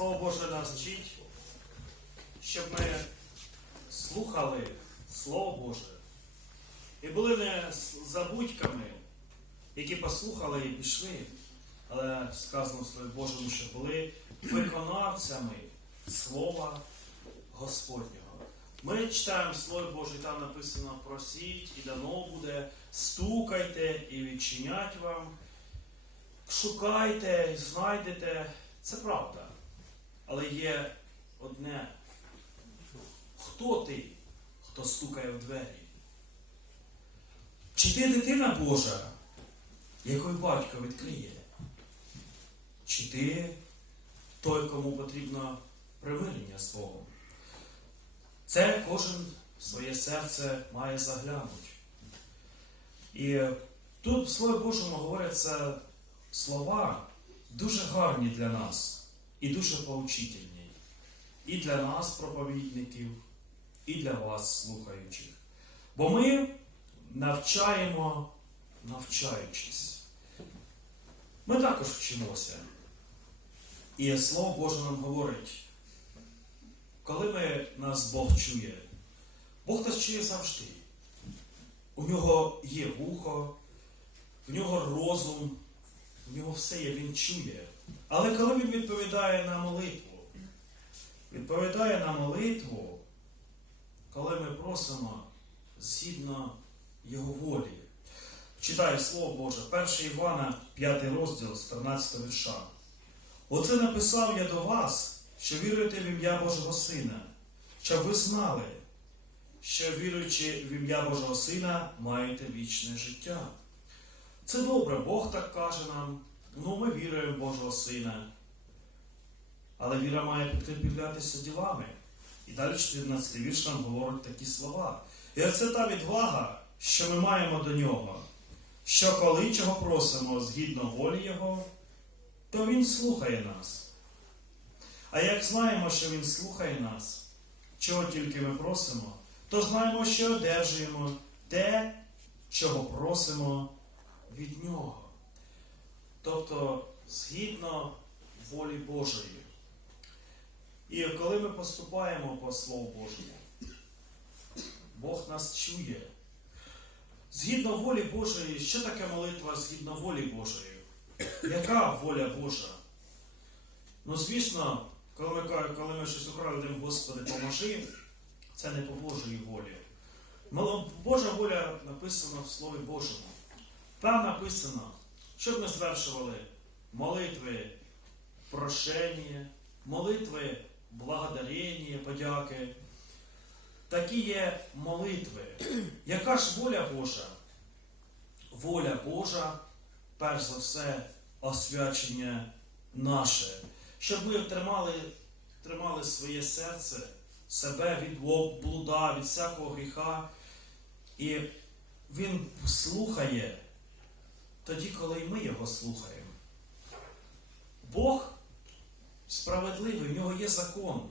Слово Боже нас вчить, щоб ми слухали Слово Боже і були не забудьками, які послухали і пішли, але сказано в Слові Божому, що були виконавцями Слова Господнього. Ми читаємо Слово Боже, там написано просіть, і дано буде, стукайте і відчинять вам, шукайте і знайдете. Це правда. Але є одне. Хто ти, хто стукає в двері? Чи ти дитина Божа, якої батько відкриє? Чи ти той, кому потрібно примирення з Богом? Це кожен своє серце має заглянути. І тут в Слові Божому говоряться слова дуже гарні для нас і дуже поучительні. І для нас, проповідників, і для вас, слухаючих. Бо ми навчаємо, навчаючись. Ми також вчимося. І Слово Боже нам говорить, коли ми, нас Бог чує, Бог нас чує завжди. У нього є вухо, в нього розум, в нього все є, він чує. Але коли він відповідає на молитву, відповідає на молитву, коли ми просимо згідно Його волі. Читаю Слово Боже, 1 Івана, 5 розділ з 13 вірша. Оце написав я до вас, що віруєте в ім'я Божого Сина, щоб ви знали, що віруючи в ім'я Божого Сина, маєте вічне життя. Це добре, Бог так каже нам. Ну, ми віруємо в Божого Сина. Але віра має підкріплятися ділами. І далі 14 вірш нам говорить такі слова. І оце та відвага, що ми маємо до нього, що коли чого просимо згідно волі Його, то Він слухає нас. А як знаємо, що Він слухає нас, чого тільки ми просимо, то знаємо, що одержуємо те, чого просимо від Нього. Тобто згідно волі Божої. І коли ми поступаємо по Слову Божому, Бог нас чує. Згідно волі Божої, що таке молитва згідно волі Божої? Яка воля Божа? Ну, звісно, коли ми, коли ми щось украли, Господи, поможи, це не по Божої волі. Божа воля написана в Слові Божому. Там написано, щоб ми звершували молитви прошення, молитви благодарення, подяки. Такі є молитви. Яка ж воля Божа? Воля Божа, перш за все, освячення наше, щоб ми тримали, тримали своє серце, себе від блуда, від всякого гріха. І Він слухає тоді, коли і ми його слухаємо. Бог справедливий, в нього є закон.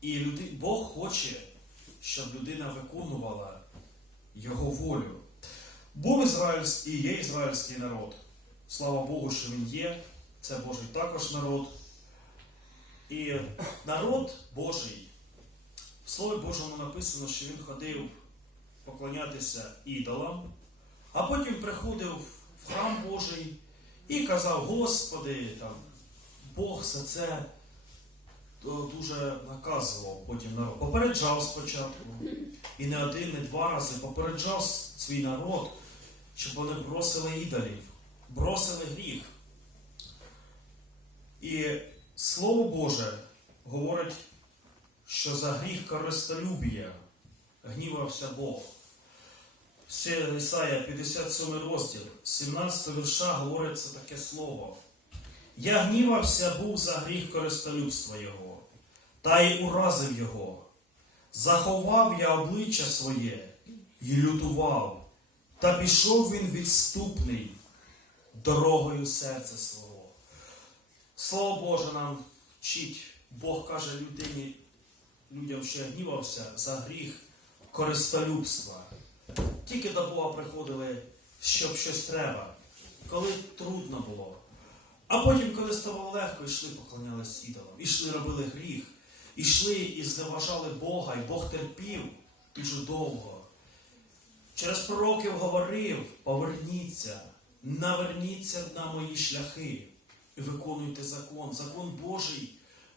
І люди, Бог хоче, щоб людина виконувала його волю. Був ізраїльський і є ізраїльський народ. Слава Богу, що він є. Це Божий також народ. І народ Божий, в Слові Божому написано, що він ходив поклонятися ідолам, а потім приходив в храм Божий і казав, Господи, там, Бог за це дуже наказував потім народ. Попереджав спочатку. І не один, не два рази попереджав свій народ, щоб вони бросили ідолів, бросили гріх. І Слово Боже говорить, що за гріх користолюбія гнівався Бог. Це Ісая 57 розділ, 17 вірша говориться таке слово. Я гнівався був за гріх користолюбства Його, та й уразив Його. Заховав я обличчя своє і лютував, та пішов він відступний дорогою серця свого. Слово Боже нам вчить, Бог каже людині, людям, що я гнівався за гріх користолюбства. Тільки до Бога приходили, щоб щось треба, коли трудно було. А потім, коли ставало легко, йшли, поклонялись ідолам, ішли, робили гріх, ішли і зневажали Бога, і Бог терпів дуже довго. Через пророків говорив: поверніться, наверніться на мої шляхи і виконуйте закон. Закон Божий,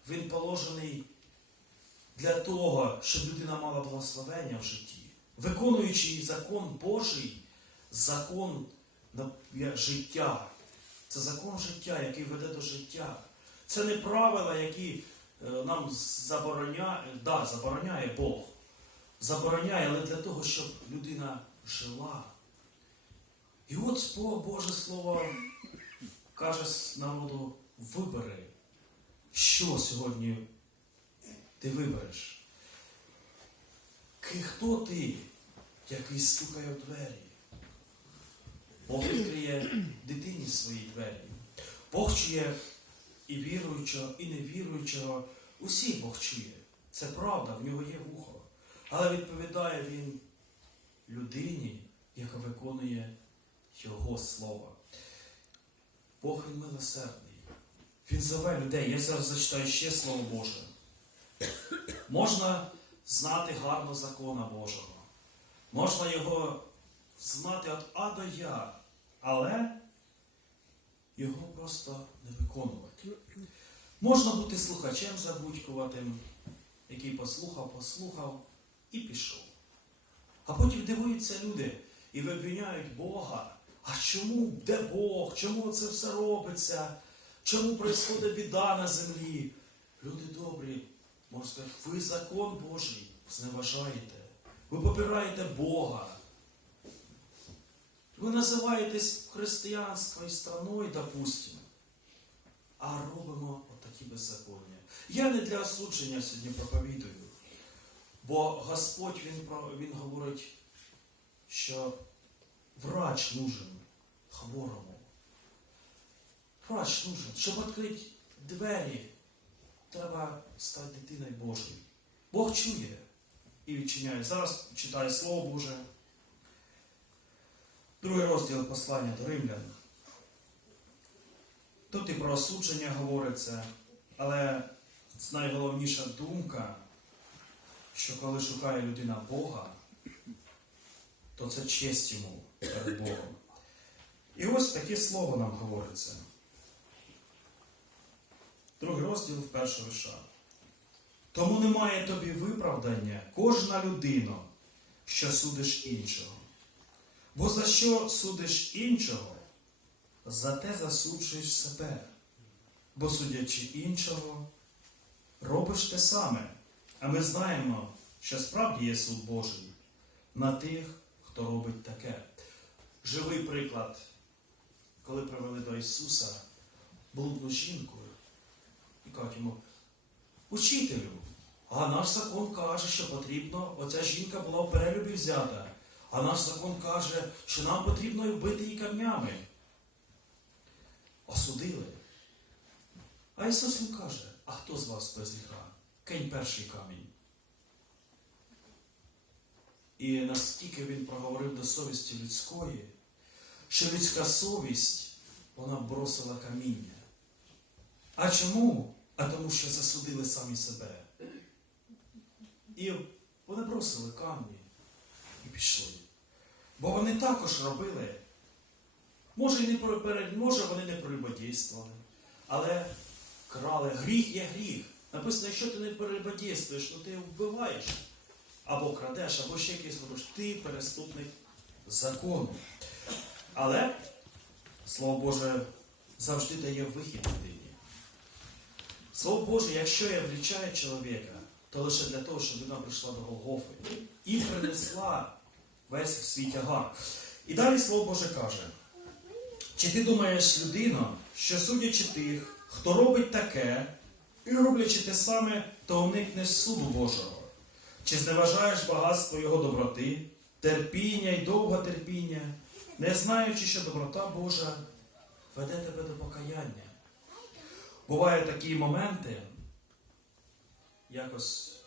він положений для того, щоб людина мала благословення в житті. Виконуючи закон Божий, закон життя. Це закон життя, який веде до життя. Це не правила, які е, нам забороняє, да, забороняє Бог. Забороняє, але для того, щоб людина жила. І от Бо- Боже Слово каже народу, вибери, що сьогодні ти вибереш. Хто ти, який стукає в двері? Бог відкриє дитині свої двері. Бог чує і віруючого, і невіруючого. Усі Бог чує. Це правда, в нього є вухо. Але відповідає він людині, яка виконує Його слово. Бог він милосердний. Він зове людей. Я зараз зачитаю ще Слово Боже. Можна знати гарно закона Божого. Можна його знати від А до Я, але його просто не виконувати. Можна бути слухачем забудькуватим, який послухав, послухав і пішов. А потім дивуються люди і вибвіняють Бога. А чому? Де Бог? Чому це все робиться? Чому происходить біда на землі? Люди добрі, можна сказати, ви закон Божий зневажаєте. Ви попираєте Бога. Ви називаєтесь християнською страною, допустимо, а робимо отакі беззаконня. Я не для осудження сьогодні проповідую, бо Господь він, він говорить, що врач нужен хворому. Врач нужен. Щоб відкрити двері, треба стати дитиною Божою. Бог чує і відчиняє. Зараз читаю Слово Боже. Другий розділ послання до римлян. Тут і про осудження говориться, але найголовніша думка, що коли шукає людина Бога, то це честь йому перед Богом. І ось таке слово нам говориться. Другий розділ першого виша. Тому немає тобі виправдання кожна людина, що судиш іншого. Бо за що судиш іншого, за те засуджуєш себе. Бо судячи іншого, робиш те саме. А ми знаємо, що справді є суд Божий на тих, хто робить таке. Живий приклад, коли привели до Ісуса блудну жінку кажуть йому, учителю, а наш закон каже, що потрібно, оця жінка була в перелюбі взята. А наш закон каже, що нам потрібно вбити її камнями. Осудили. А Ісус їм каже, а хто з вас без гріха? Кинь перший камінь. І настільки він проговорив до совісті людської, що людська совість, вона бросила каміння. А чому? А тому, що засудили самі себе. І вони бросили камні і пішли. Бо вони також робили. Може, і не перед- може вони не прелюбодійствували, але крали. Гріх є гріх. Написано, якщо ти не перелюбодійствуєш, то ти вбиваєш. Або крадеш, або ще якийсь робиш. Ти переступник закону. Але Слово Боже завжди дає вихід людині. Слово Боже, якщо я влічаю чоловіка, то лише для того, щоб вона прийшла до Голгофи і принесла весь свій тягар. І далі Слово Боже каже: чи ти думаєш, людино, що судячи тих, хто робить таке, і роблячи те саме, то уникнеш суду Божого? Чи зневажаєш багатство Його доброти, терпіння й довготерпіння, не знаючи, що доброта Божа веде тебе до покаяння? Бувають такі моменти, якось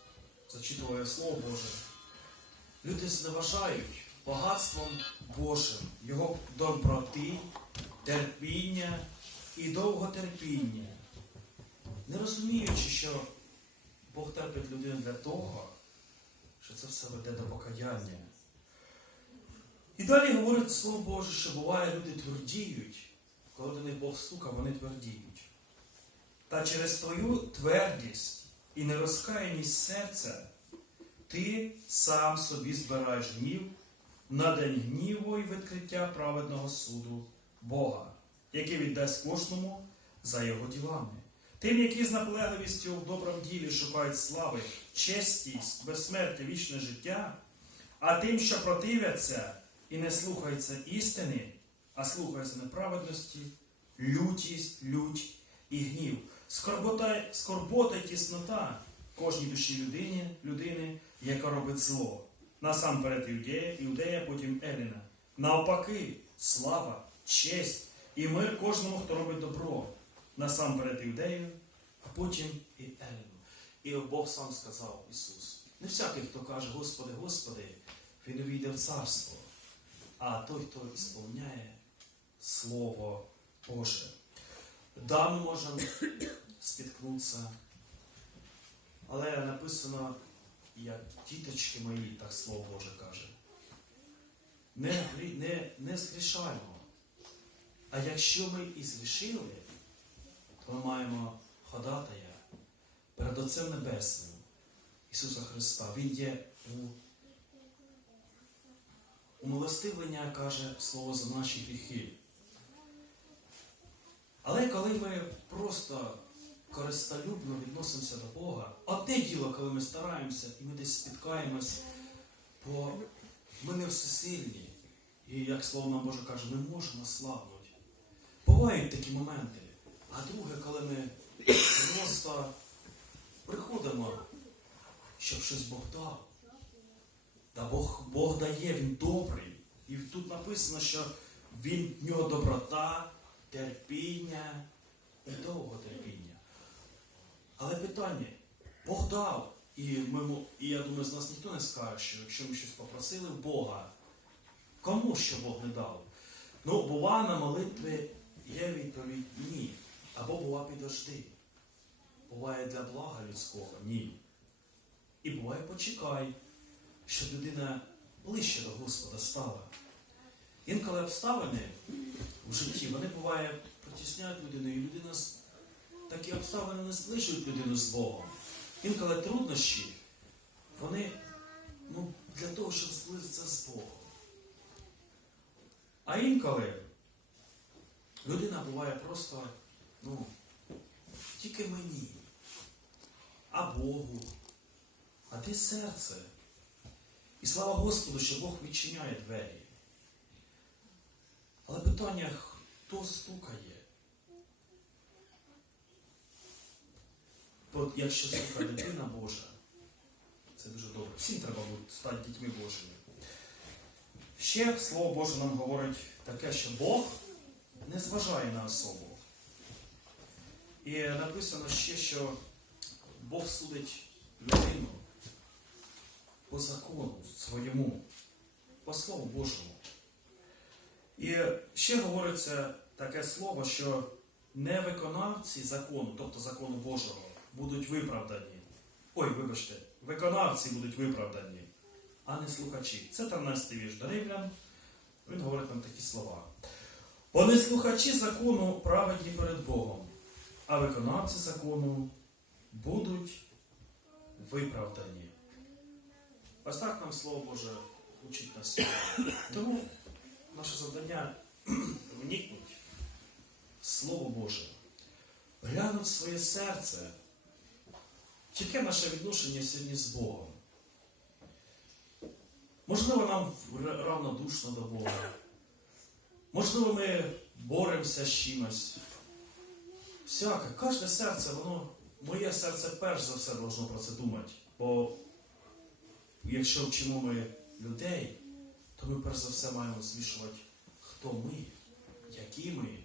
зачитуває Слово Боже, люди зневажають багатством Божим, Його доброти, терпіння, і довготерпіння, не розуміючи, що Бог терпить людину для того, що це все веде до покаяння. І далі говорить Слово Боже, що буває, люди твердіють, коли до них Бог стука, вони твердіють. Та через твою твердість і нерозкаяність серця ти сам собі збираєш гнів на день гніву і відкриття праведного суду Бога, який віддасть кожному за його ділами. Тим, які з наполегливістю в доброму ділі шукають слави, честість, безсмертя, вічне життя, а тим, що противляться і не слухаються істини, а слухаються неправедності, лютість, лють і гнів, скорбота, скорбота тіснота кожній душі людині, людини, яка робить зло. Насамперед іудея, іудея, потім Еліна. Навпаки, слава, честь і мир кожному, хто робить добро. Насамперед іудею, а потім і Еліну. І Бог сам сказав Ісус. Не всякий, хто каже, Господи, Господи, він увійде в царство, а той, хто ісполняє Слово Боже. Да, ми можемо спіткнутися, але написано, як діточки мої, так Слово Боже каже. Не, не, не згрішаємо. А якщо ми і згрішили, то ми маємо ходатая перед Отцем Небесним Ісуса Христа. Він є у умилостивлення, каже Слово за наші гріхи. Але коли ми просто користолюбно відносимося до Бога, одне діло, коли ми стараємося і ми десь спіткаємось, бо ми не всесильні. І як слово нам Боже каже, ми можемо слабнути. Бувають такі моменти. А друге, коли ми просто приходимо, щоб щось Бог дав. Та Бог, Бог дає, Він добрий. І тут написано, що він, в нього доброта, терпіння і довготерпіння. Але питання, Бог дав. І, ми, і я думаю, з нас ніхто не скаже, що якщо ми щось попросили Бога, кому що Бог не дав? Ну, бува на молитві є відповідь ні. Або бува підожди. Буває для блага людського ні. І буває почекай, щоб людина ближче до Господа стала. Інколи обставини в житті, вони буває притісняють людину, і людина такі обставини не зближують людину з Богом. Інколи труднощі, вони ну, для того, щоб зблизитися з Богом. А інколи людина буває просто, ну, тільки мені, а Богу, а де серце? І слава Господу, що Бог відчиняє двері. Але питання, хто стукає? Бо якщо стукає дитина Божа, це дуже добре. Всім треба стати дітьми Божими. Ще Слово Боже нам говорить таке, що Бог не зважає на особу. І написано ще, що Бог судить людину по закону своєму, по Слову Божому. І ще говориться таке слово, що невиконавці закону, тобто закону Божого, будуть виправдані. Ой, вибачте, виконавці будуть виправдані, а не слухачі. Це 13 вірш до Римлян. Він говорить нам такі слова. Бо не слухачі закону праведні перед Богом, а виконавці закону будуть виправдані. Ось так нам Слово Боже учить нас. Тому наше завдання вникнути в Слово Боже, глянути в своє серце, яке наше відношення сьогодні з Богом. Можливо, нам равнодушно до Бога. Можливо, ми боремося з чимось. Всяке, кожне серце, воно, моє серце перш за все должно про це думати. Бо якщо вчимо ми людей, то ми перш за все маємо звішувати, хто ми, які ми,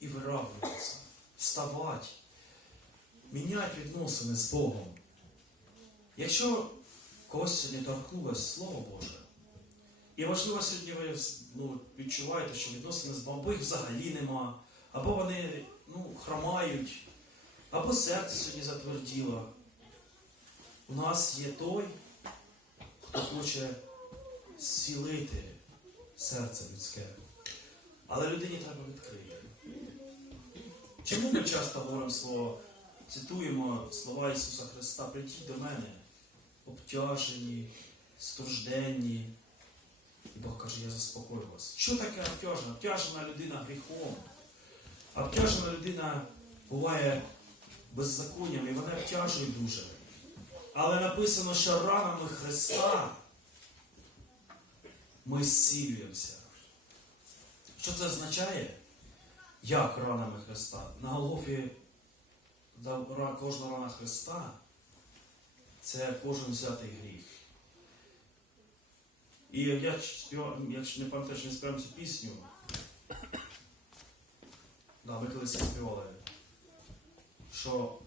і виравнюватися, вставати, міняти відносини з Богом. Якщо когось сьогодні торкнулось Слово Боже, і можливо сьогодні ви ну, відчуваєте, що відносини з Богом, бо їх взагалі нема, або вони ну, хромають, або серце сьогодні затверділо. У нас є той, хто хоче зцілити серце людське. Але людині треба відкрити. Чому ми часто говоримо слово, цитуємо слова Ісуса Христа, прийдіть до мене, обтяжені, стражденні. І Бог каже, я заспокою вас. Що таке обтяжена? Обтяжена людина гріхом. Обтяжена людина буває беззаконням, і вона обтяжує дуже. Але написано, що ранами Христа ми зцілюємося. Що це означає? Як ранами Христа? На Голгофі кожна рана Христа це кожен взятий гріх. І я співав, якщо не пам'ятаю, що не співав цю пісню. Да, ми колись співали, що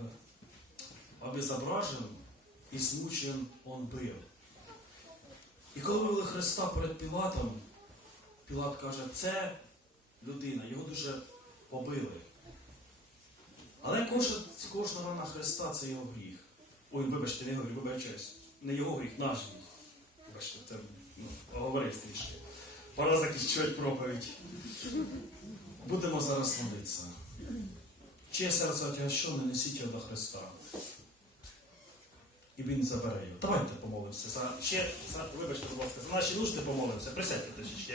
е, обезображен і змучен он бив. І коли вивели Христа перед Пілатом, Пілат каже, це людина, його дуже побили. Але кожна, кожна рана Христа це його гріх. Ой, вибачте, не говорю, вибачаюсь. Не його гріх, наш гріх. Вибачте, це ну, оговорив трішки. Пора закінчувати проповідь. Будемо зараз молитися. Чиє серце отягощене, несіть його до Христа. І він забере його. Давайте помолимося. За, ще, за, вибачте, будь ласка, за наші нужди помолимося. Присядьте трішечки.